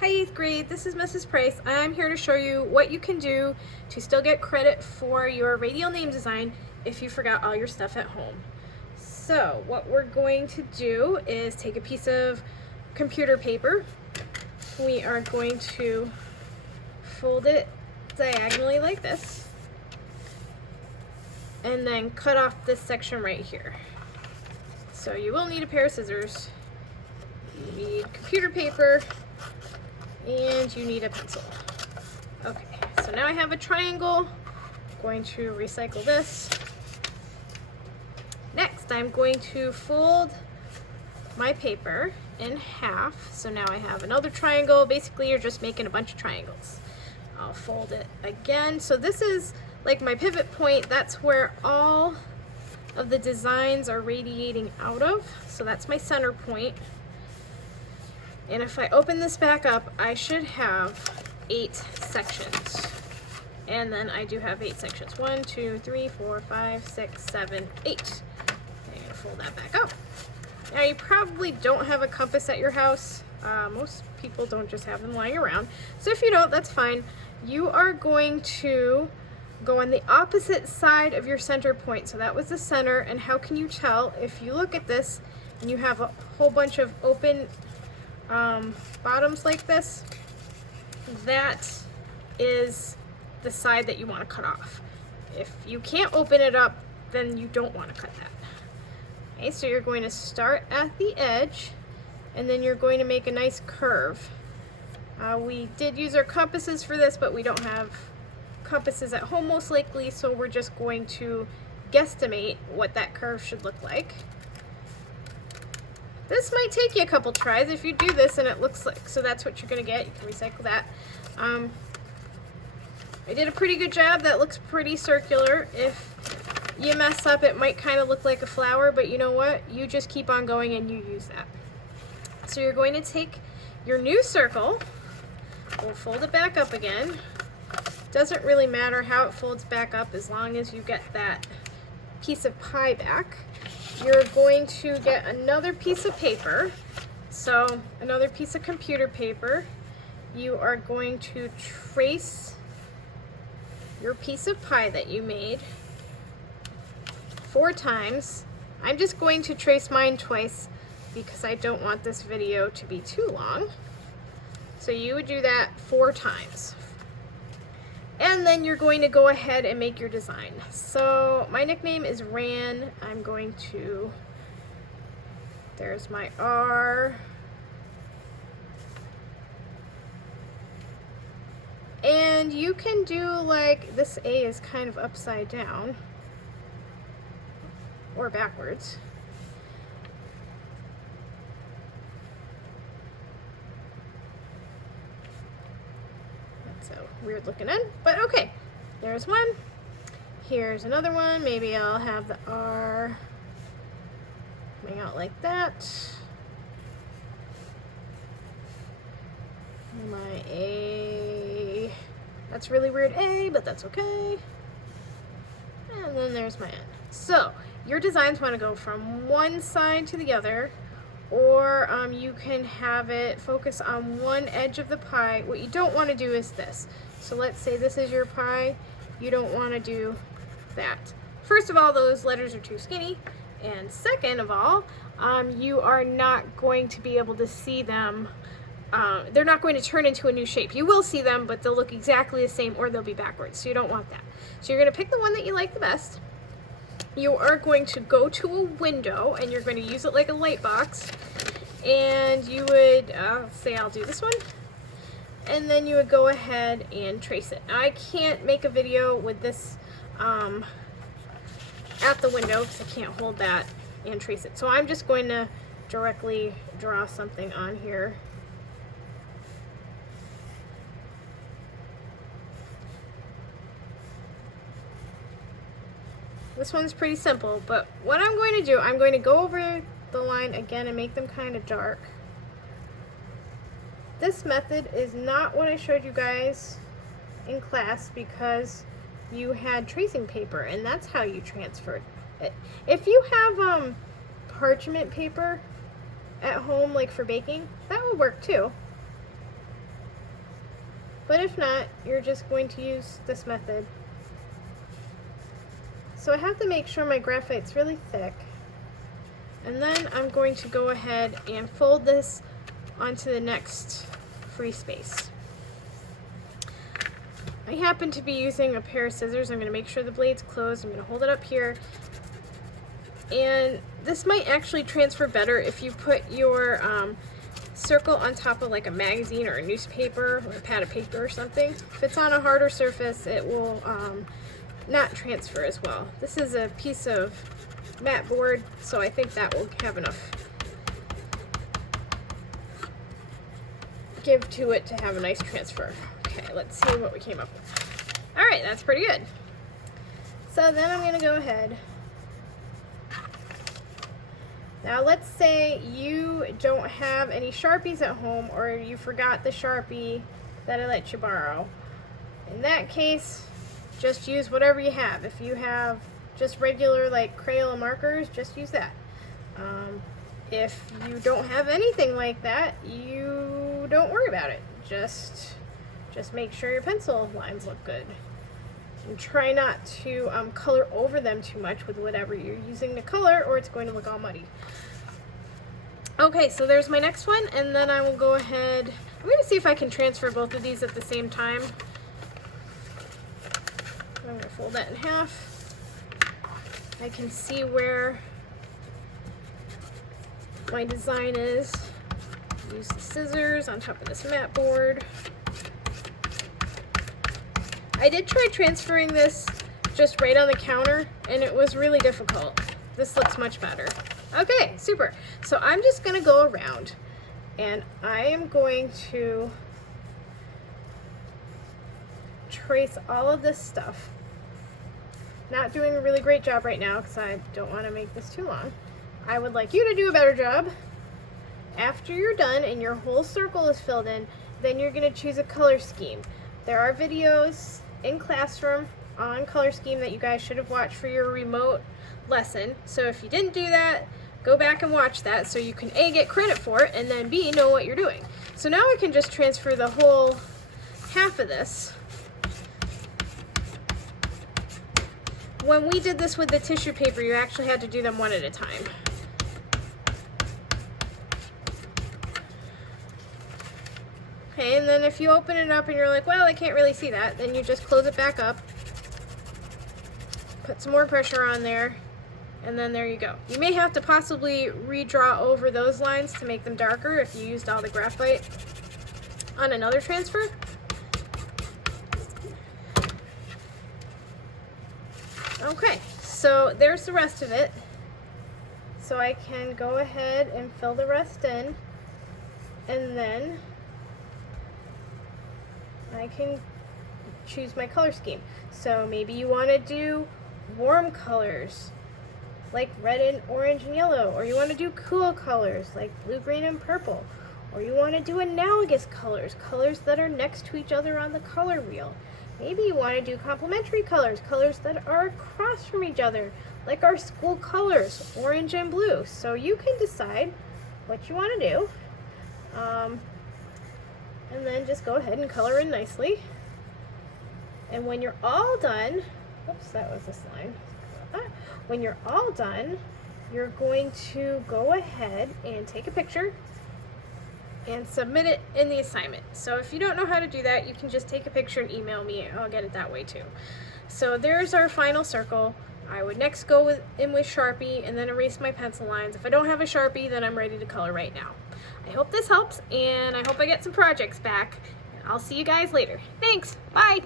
Hi 8th grade, this is Mrs. Price. I'm here to show you what you can do to still get credit for your radial name design if you forgot all your stuff at home. So what we're going to do is take a piece of computer paper. We are going to fold it diagonally like this and then cut off this section right here. So you will need a pair of scissors, you need computer paper, and you need a pencil. Okay, so now I have a triangle. I'm going to recycle this. Next, I'm going to fold my paper in half. So now I have another triangle. Basically, you're just making a bunch of triangles. I'll fold it again. So this is like my pivot point. That's where all of the designs are radiating out of. So that's my center point. And if I open this back up, I should have 8 sections. And then I do have 8 sections. 1, 2, 3, 4, 5, 6, 7, 8. And fold that back up. Now you probably don't have a compass at your house. Most people don't just have them lying around. So if you don't, that's fine. You are going to go on the opposite side of your center point. So that was the center. And how can you tell? If you look at this and you have a whole bunch of open bottoms like this, that is the side that you want to cut off. If you can't open it up, then you don't want to cut that. Okay, so you're going to start at the edge and then you're going to make a nice curve. We did use our compasses for this, but we don't have compasses at home most likely, so we're just going to guesstimate what that curve should look like. This might take you a couple tries if you do this and it looks like, so that's what you're going to get. You can recycle that. I did a pretty good job. That looks pretty circular. If you mess up, it might kind of look like a flower, but you know what? You just keep on going and you use that. So you're going to take your new circle, we'll fold it back up again. Doesn't really matter how it folds back up as long as you get that piece of pie back. You're going to get another piece of paper, so another piece of computer paper. You are going to trace your piece of pie that you made 4 times. I'm just going to trace mine twice because I don't want this video to be too long. So you would do that 4 times. And then you're going to go ahead and make your design. So my nickname is Ran. I'm going to, there's my R. And you can do like, this A is kind of upside down or backwards. So weird looking in, but okay. There's one. Here's another one. Maybe I'll have the R coming out like that. My A. That's really weird A, but that's okay. And then there's my N. So your designs want to go from one side to the other, or you can have it focus on one edge of the pie. What you don't want to do is this. So let's say this is your pie. You don't want to do that. First of all, those letters are too skinny. And second of all, you are not going to be able to see them. They're not going to turn into a new shape. You will see them, but they'll look exactly the same or they'll be backwards. So you don't want that. So you're going to pick the one that you like the best. You are going to go to a window and you're going to use it like a light box, and you would say I'll do this one, and then you would go ahead and trace it. Now I can't make a video with this at the window because I can't hold that and trace it, so I'm just going to directly draw something on here. This one's pretty simple, but what I'm going to do, I'm going to go over the line again and make them kind of dark. This method is not what I showed you guys in class because you had tracing paper and that's how you transferred it. If you have parchment paper at home, like for baking, that would work too. But if not, you're just going to use this method. So I have to make sure my graphite's really thick. And then I'm going to go ahead and fold this onto the next free space. I happen to be using a pair of scissors. I'm going to make sure the blade's closed. I'm going to hold it up here. And this might actually transfer better if you put your circle on top of like a magazine or a newspaper or a pad of paper or something. If it's on a harder surface, it will not transfer as well. This is a piece of matte board, so I think that will have enough give to it to have a nice transfer. Okay, let's see what we came up with. All right, that's pretty good. So then I'm going to go ahead. Now let's say you don't have any Sharpies at home, or you forgot the Sharpie that I let you borrow. In that case, just use whatever you have. If you have just regular like Crayola markers, just use that. If you don't have anything like that, you don't worry about it. Just make sure your pencil lines look good. And try not to color over them too much with whatever you're using to color, or it's going to look all muddy. Okay, so there's my next one, and then I will go ahead. I'm going to see if I can transfer both of these at the same time. I'm going to fold that in half. I can see where my design is. Use the scissors on top of this matte board. I did try transferring this just right on the counter, and it was really difficult. This looks much better. Okay, super. So I'm just going to go around, and I am going to trace all of this stuff. Not doing a really great job right now because I don't want to make this too long. I would like you to do a better job. After you're done and your whole circle is filled in, then you're going to choose a color scheme. There are videos in Classroom on color scheme that you guys should have watched for your remote lesson. So if you didn't do that, go back and watch that so you can A, get credit for it, and then B, know what you're doing. So now I can just transfer the whole half of this. When we did this with the tissue paper, you actually had to do them one at a time. Okay, and then if you open it up and you're like, well, I can't really see that, then you just close it back up, put some more pressure on there, and then there you go. You may have to possibly redraw over those lines to make them darker if you used all the graphite on another transfer. Okay, so there's the rest of it. So I can go ahead and fill the rest in, and then I can choose my color scheme. So maybe you want to do warm colors like red and orange and yellow, or you want to do cool colors like blue, green, and purple, or you want to do analogous colors, colors that are next to each other on the color wheel. Maybe you want to do complementary colors, colors that are across from each other, like our school colors, orange and blue. So you can decide what you want to do. And then just go ahead and color in nicely. And when you're all done, oops, that was this line. When you're all done, you're going to go ahead and take a picture and submit it in the assignment. So if you don't know how to do that, you can just take a picture and email me. I'll get it that way too. So there's our final circle. I would next go in with Sharpie and then erase my pencil lines. If I don't have a Sharpie, then I'm ready to color right now. I hope this helps, and I hope I get some projects back. I'll see you guys later. Thanks. Bye.